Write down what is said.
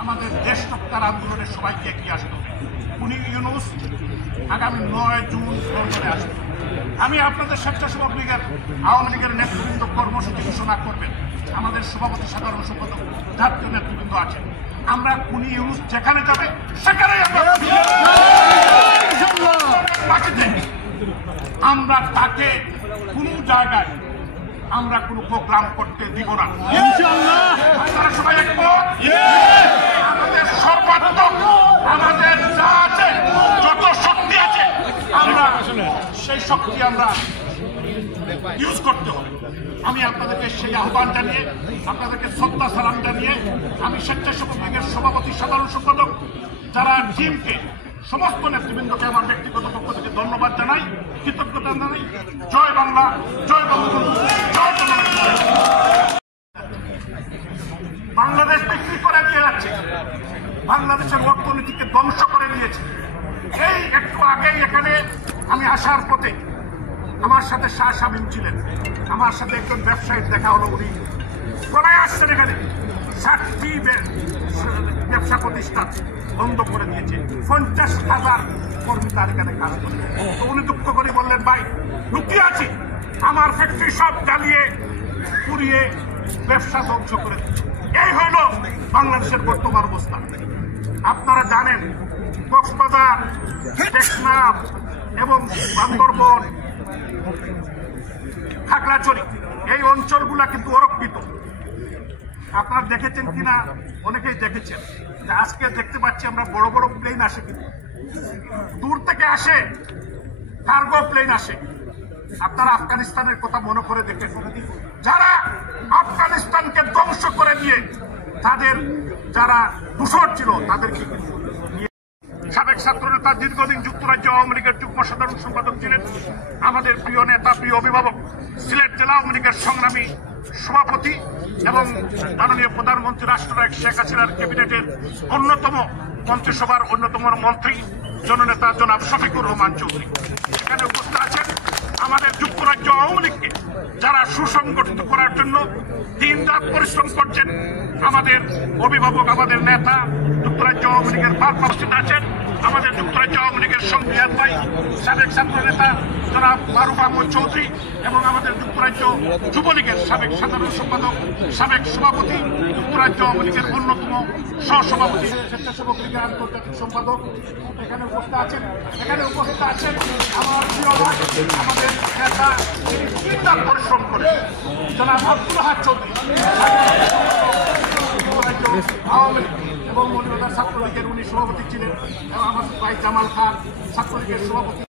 আমাদের দেশ রক্ষার আন্দোলনের সবাইকে এগিয়ে আসতে হবে। উনি ইউনূস আগামী 9 জুন লন্ডনে আসবেন। আমি আপনাদের স্বেচ্ছাসেবক লীগের আওয়ামী লীগের নেতৃবৃন্দ কর্মসূচি ঘোষণা করবেন। আমাদের সভাপতি সাধারণ সম্পাদক জাতীয় নেতৃবৃন্দ আছেন। আমরা উনি ইউনূস যেখানে যাবে সেখানেই আমরা তাকে কোনো জায়গায় আমরা কোনো প্রোগ্রাম করতে দিব না। আপনারা সবাই একমত? আমাদের সর্বাত্মক আমাদের যা আছে, যত শক্তি আছে, আমরা সেই শক্তি আমরা ইউজ করতে হবে। আমি আপনাদেরকে সেই আহ্বান জানিয়ে, আপনাদেরকে শ্রদ্ধা সালাম জানিয়ে, আমি স্বেচ্ছাসেবক লীগের সভাপতি সাধারণ সম্পাদক যারা টিমকে সমস্ত নেতৃবৃন্দকে আমার ব্যক্তিগত পক্ষ থেকে ধন্যবাদ জানাই, কৃতজ্ঞতা জানাই। জয় বাংলা, জয় বঙ্গবন্ধু, জয় বাংলাদেশ বিক্রি করে দিয়ে যাচ্ছে, বাংলাদেশের অর্থনীতিকে ধ্বংস করে দিয়েছে। এই একটু আগেই এখানে আমি আসার পথে আমার সাথে শাহ শামীম ছিলেন, আমার সাথে একজন ব্যবসায়ীর দেখা হলো। উনি চলে আসছেন এখানে 60টি ব্যবসা প্রতিষ্ঠান বন্ধ করে দিয়েছে, 50,000 কর্মী তার এখানে কাজ করে। তো উনি দুঃখ করে বললেন, ভাই লুকিয়ে আছি, আমার ফ্যাক্টরি সব জ্বালিয়ে পুড়িয়ে ব্যবসা ধ্বংস করে দিচ্ছে। এই হইল বাংলাদেশের বর্তমান অবস্থা। আপনারা জানেন কক্সবাজার, টেকনাফ এবং বান্দরবন, খাগড়াছড়ি এই অঞ্চলগুলা কিন্তু অরক্ষিত। আপনারা দেখেছেন কিনা, অনেকেই দেখেছেন যে আজকে দেখতে পাচ্ছি আমরা বড় বড় প্লেন আসে, কিন্তু দূর থেকে আসে, কার্গো প্লেন আসে। আপনারা আফগানিস্তানের কথা মনে করে দেখেন, যারা আফগানিস্তানকে ধ্বংস করে দিয়ে তাদের যারা দূষণ ছিল তাদেরকে সাবেক ছাত্র নেতা, দীর্ঘদিন যুক্তরাজ্য আওয়ামী লীগের যুগ্ম সাধারণ সম্পাদক ছিলেন, আমাদের প্রিয় নেতা, প্রিয় অভিভাবক, সিলেট জেলা আওয়ামী লীগের সংগ্রামী সভাপতি এবং মাননীয় প্রধানমন্ত্রী রাষ্ট্রনায়ক শেখ হাসিনার ক্যাবিনেটের অন্যতম মন্ত্রিসভার অন্যতম মন্ত্রী জননেতা জনাব শফিকুর রহমান চৌধুরী এখানে উপস্থিত আছেন। আমাদের যুক্তরাজ্য আওয়ামী লীগকে যারা সুসংগঠিত করার জন্য দিনরাত পরিশ্রম করছেন, আমাদের অভিভাবক, আমাদের নেতা, যুক্তরাজ্য আওয়ামী লীগের ভারপ্রাপ্ত আছেন, আমাদের যুক্তরাজ্য আওয়ামী লীগের সংবিধান ভাই, সাবেক ছাত্র নেতা জনাব মারুফ আহমদ চৌধুরী এবং আমাদের যুক্তরাজ্য যুবলীগের সাবেক সাধারণ সম্পাদক, সাবেক সভাপতি, যুক্তরাজ্য আওয়ামী লীগের অন্যতম সহসভাপতি, স্বেচ্ছাসেবক লীগের আন্তর্জাতিক সম্পাদক এখানে উপস্থিত আছেন। এখানে উপস্থিত আছেন আমার প্রিয় ভাই, আমাদের নেতা, দিনরাত পরিশ্রম করে জনাব আব্দুল হাদ চৌধুরী, আওয়ামী লীগ এবং মৌলবাদী ছাত্রলীগের উনি সভাপতি ছিলেন, এবং আমার ভাই জামাল খান ছাত্রলীগের সভাপতি।